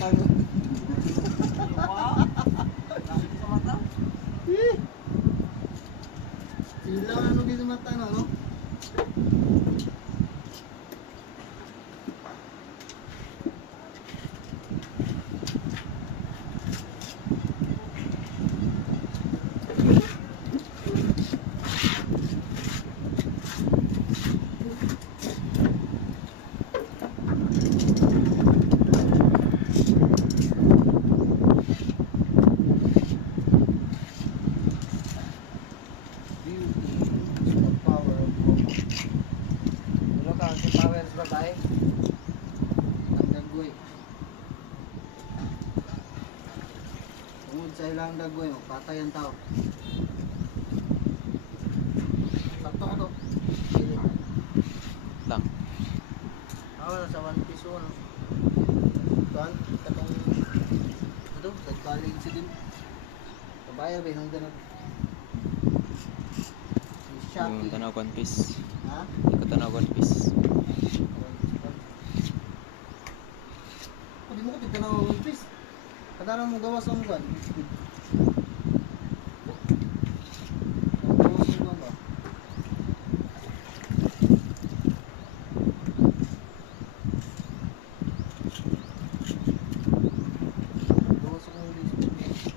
tago. Sila ano dito mata no? Babae. Ang dagoy. Tungod sa ilang dagoy, magpatay ang tao. Sakto ko to. Lang. Wala sa 1 piso ano. Kuan, katong ito, sa college din. Kabaya ba yung ganun? Si Yung Shopee. tanaw One Piece. Ha? Hindi ko tanaw One Piece. Hindi mo ko tignan ng One Piece. Kadang mo gawas ang gan. Gawas ang gan ba? Gawas ang English.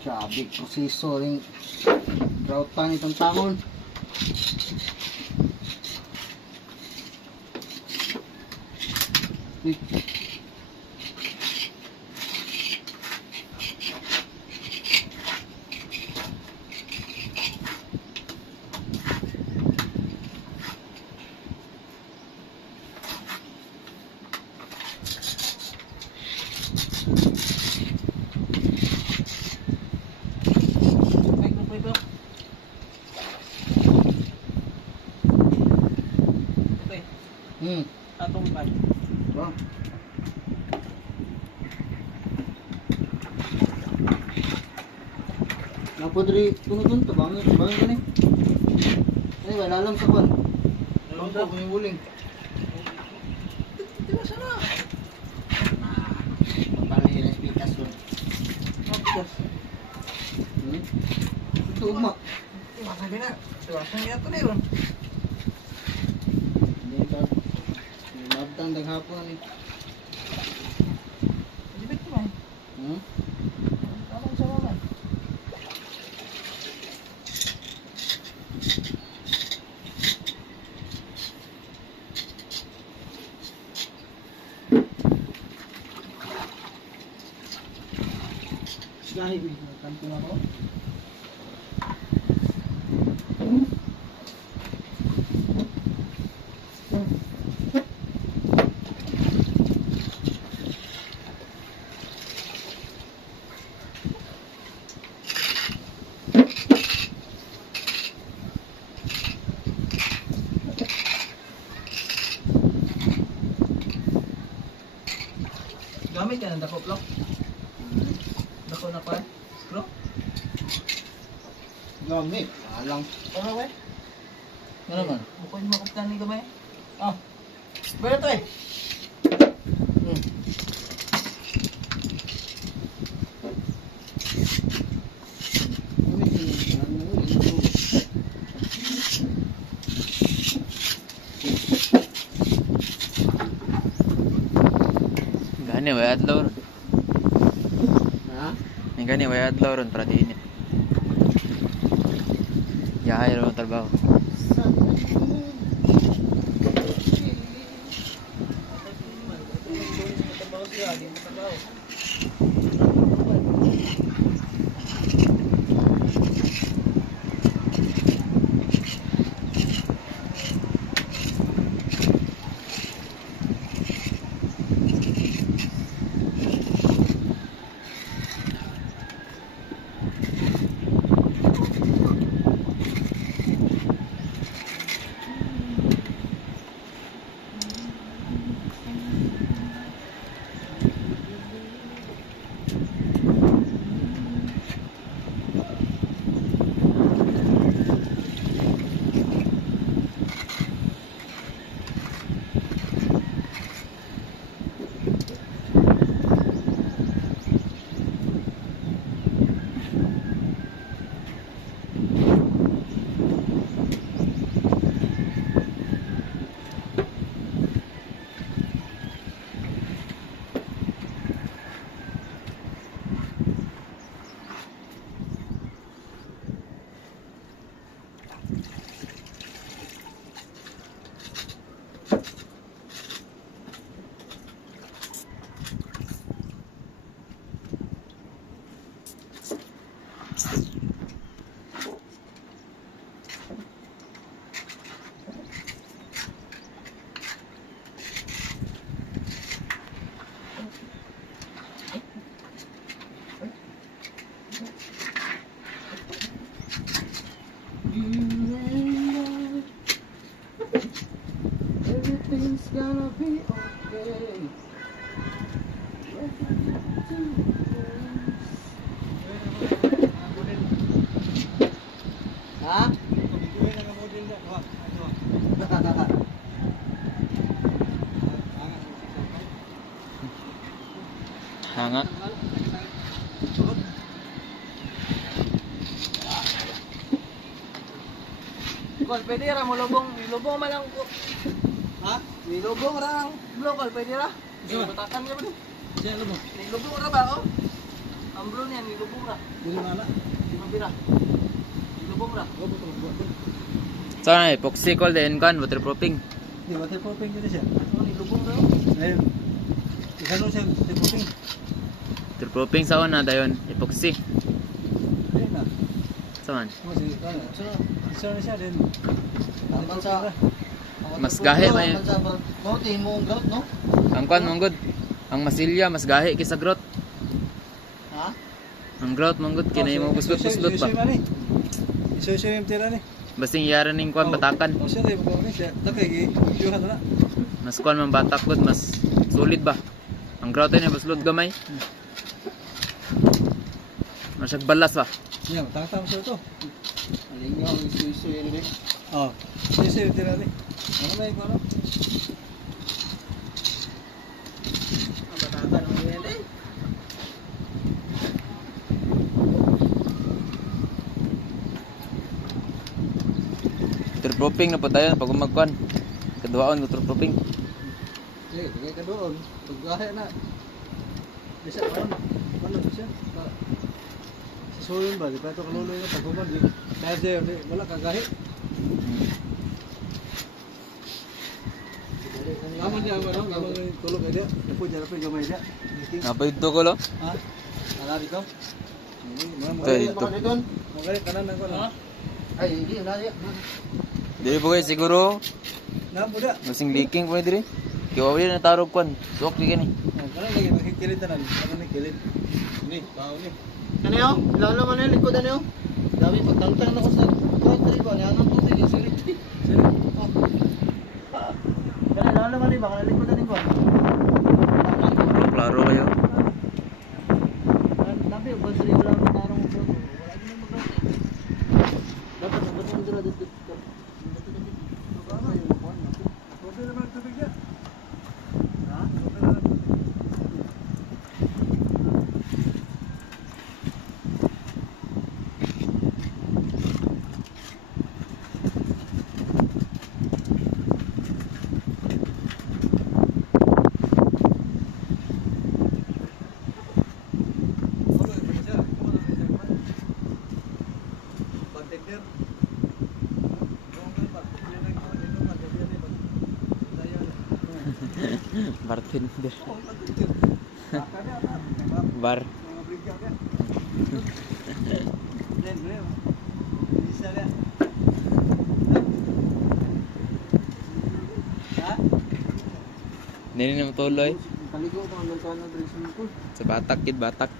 Grabe proseso ring drought pan itong tangon. Atong kan. Bang. Napodri tunod tabangin ka ni. Ay wala lang sa kwan. Bang ko kung uling. Di ba sana? Pagpalay na speakers doon. Matigas. Ito ugma. Masabi na. Tuwasan niya ito na yun. Hindi ka. Mabtang daghapon ni. Libit mo eh. Anong sa mga? Gahi kanto na ko. Gamit ka ng dako plok. Dako na pa. Bro, Gamit. Alang. ano ba? Ano man? Bukoy mo kaptan ni gamay. Ah. Beto eh. Gani way adlaw ron. Ha? Ni gani way adlaw ron para diinit. Yahay ron ang trabaho. Everything's gonna be okay. Ha? Hanga. Kol, pwede ra mo lubong, ilubong man lang ko. Ha? Ilubong ra ang blokol, pwede ra. Sure. Batakan ka ba din? Diyan lo mo. Ilubong ra ba oh? Ang bro niyan, ilubong ra. Dili mana? Di mabira. Ilubong ra. Go betul. So na epoxy call din kan waterproofing. Di waterproofing gini siya. Oh, ilubong ra. Ayun. Ikano siya waterproofing. Waterproofing sa una dayon epoxy. Ayun na. Saman. Oh, si ano? So na siya din. Taman sa Mas gahi man yun. Taman sa bauti mo grout no? Ang kwan manggod. Ang masilya mas gahi kaysa growth. Ha? Ang growth manggod kinay mo guslot-guslot ba. Iso yung tira ni. Basing yara ning kwan batakan. O siya rin, baka ni siya. Takay, iyuhan na. Mas kuan man batak gud, mas solid ba. Ang grout ni baslod gamay. Masyag balas ba. Yan, matang-tang sa ito. Alin nyo ang isu-isu yun eh. Oh, sisi yung tira ni. Ano na yung ano? Ang batatan mo yan eh. Waterproofing na po tayo pag umagkuan. Kaduhaon waterproofing. Eh, tingay ka doon. Paggahe na. Bisa ka ano? Ano siya? Susuyin ba? Di pa ito kaluloy na pagkuman. Dahil siya, wala kagahe. Aman niya, ano? Aman niya tulog ay dia. Napo dyan, napo gamay dia. Apa ito ko lo? Ha? Alari ko? Ito, ito. Magaling kanan na ko na. Ay, hindi. Nari. Dili po kayo siguro. Nabuda. Masing leaking po diri. Kaya wala na tarog kwan. Suok di gani. Kanan lagi magkikilit tanan. Kanan ni kilit. Ni, tao ni. Ano yun? Lalo man yun, likod ano yun? Dami pagtangtang na ko sa country ba? Ano to sila? Sorry. Sino? Kaya lalo man yun ba? Kaya likod ano ba? Klaro kayo. Dami, badri wala akong tarong ko. Wala din mo ba? Dapat na ba't mo dira dito? Kopi naman ang tubig niya. Ha? Kopi naman ang tubig. Bartender. Bar. Nini na tuloy. Paligo ko ang lantana dressing ko. Sa batak kid batak.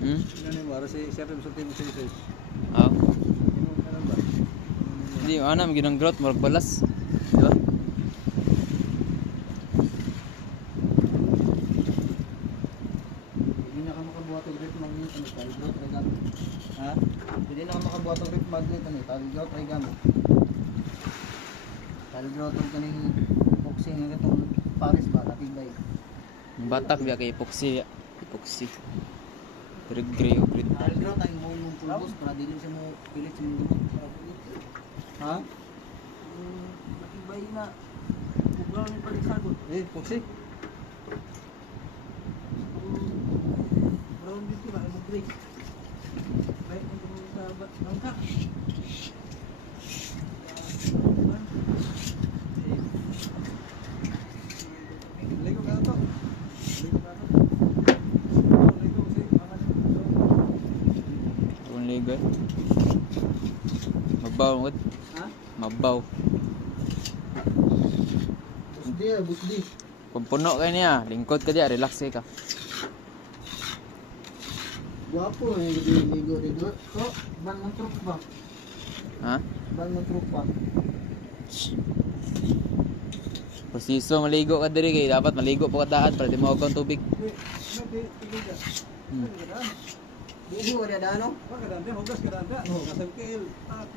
Hmm? Ah. Hindi ana ginang growth murag balas. Di ba? Hindi na ka makabuhat ng grip magnet ano, taligaw try gamit. Ha? Hindi na ka makabuhat ng grip magnet ano, taligaw try gamit. Taligaw tong kaning boxing nga itong Paris ba, natibay. Ang batak biya kay epoxy. Epoxy. Gray o gray. Taligaw tayong mo yung pulbos para dili siya mo pilit sa mga gamot. Ha? Natibay na. Ubraw ni palisagot. Eh, poksi. Brown dito ba, mo gray. Baik untuk sa bangka. Ligo ka to. Ligo ka to. Ligo si mama ni. Kung ligoy. Mabaw mo. Ha? Mabaw. Busdi, busdi. Kung puno kayo niya, lingkod ka diya, relax ka. Guwapo eh, ligo dito. Oh, ban ng truck ba? Ha? Ban ng truck ba? Prosiso maligo ka diri kay dapat maligo pa kadaan para di mo ang tubig. May tubig ka. Hmm. Hindi mo rin ano? Baka dante, hugas ka dante. Kasag kail.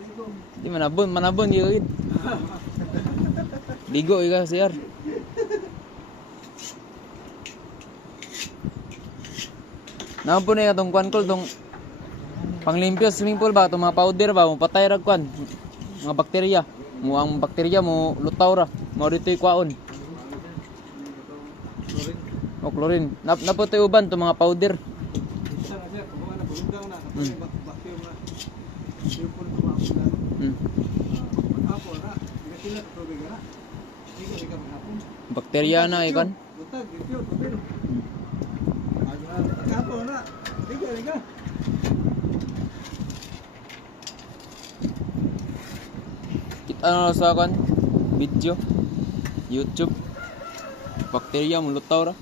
Ligo. Di manabon gyud. Ligo ka sir. Naman po na itong kwan ko, itong panglimpyo swimming pool ba, itong mga powder ba, mo patay ra kwan, mga bakterya. Mo ang bakterya mo lutaw ra, mo dito ikwaon. O chlorine. Naputoy uban itong mga powder. Isa na siya, kung ano, bulundaw na. Kapag may vacuum na. Yung po na na. Hmm. Pag-apol na. Hindi sila tubig na. Hindi ka maghapon. Bakterya na ikan. Butag, ito, tubig. Pag-apol na. Liga. Kita na sa kwan, video, YouTube. Bakterya mo lutaw ra.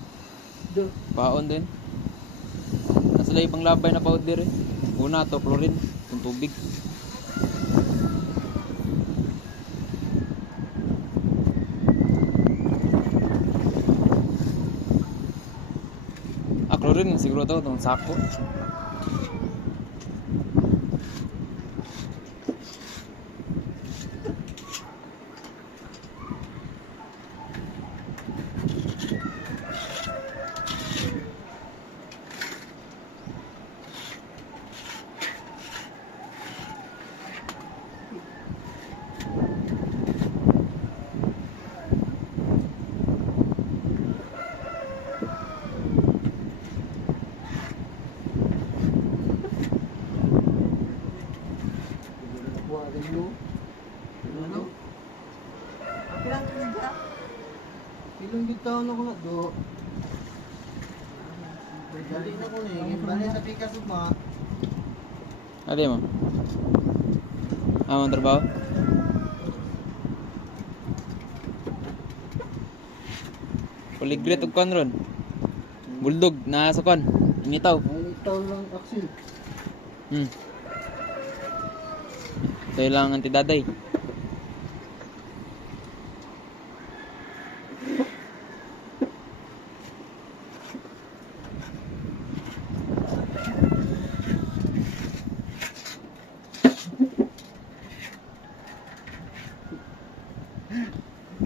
Paon din. Nasa lay panglabay na powder eh. Una to chlorine, kung tubig. rin siguro to, itong sako. Buha din mo. Ano? Pilang kini dya? Pilong yung taon ako nga do. Dali na ko ni. Balik na pikas mo. Ate mo? Amang trabaho? Puligret og kwan ron. Bulldog na sa kwan. Initaw. Ay, taon lang Axel. Tayo lang ang antidaday.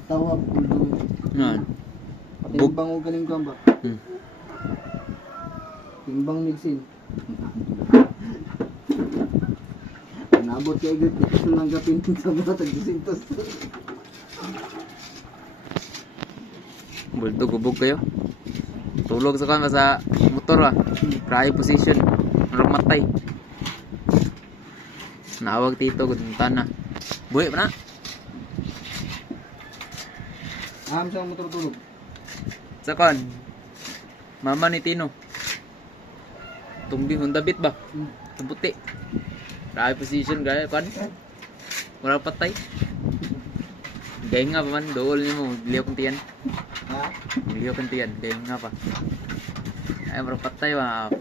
Tawag bulldog. Yan. Timbang o galing ka ba? Hmm. Timbang mixin. Nabot kay agad ito lang gapin sa mga tag-200. Bulldog ubog kayo. Tulog sa kan sa motor ah. Try position. Murag matay. Nawag tito guduntan na. Buhi pa na. Aham siyang motor tulog. Sa kan. Mama ni Tino. Tumbi Honda Beat ba? Itong puti. Try position gaya kan. Murag patay. Gaya nga pa man dool niyo mo. Biliw kong tiyan. Ha? Biliw kong tiyan. Gaya nga pa. Ay murag patay ba.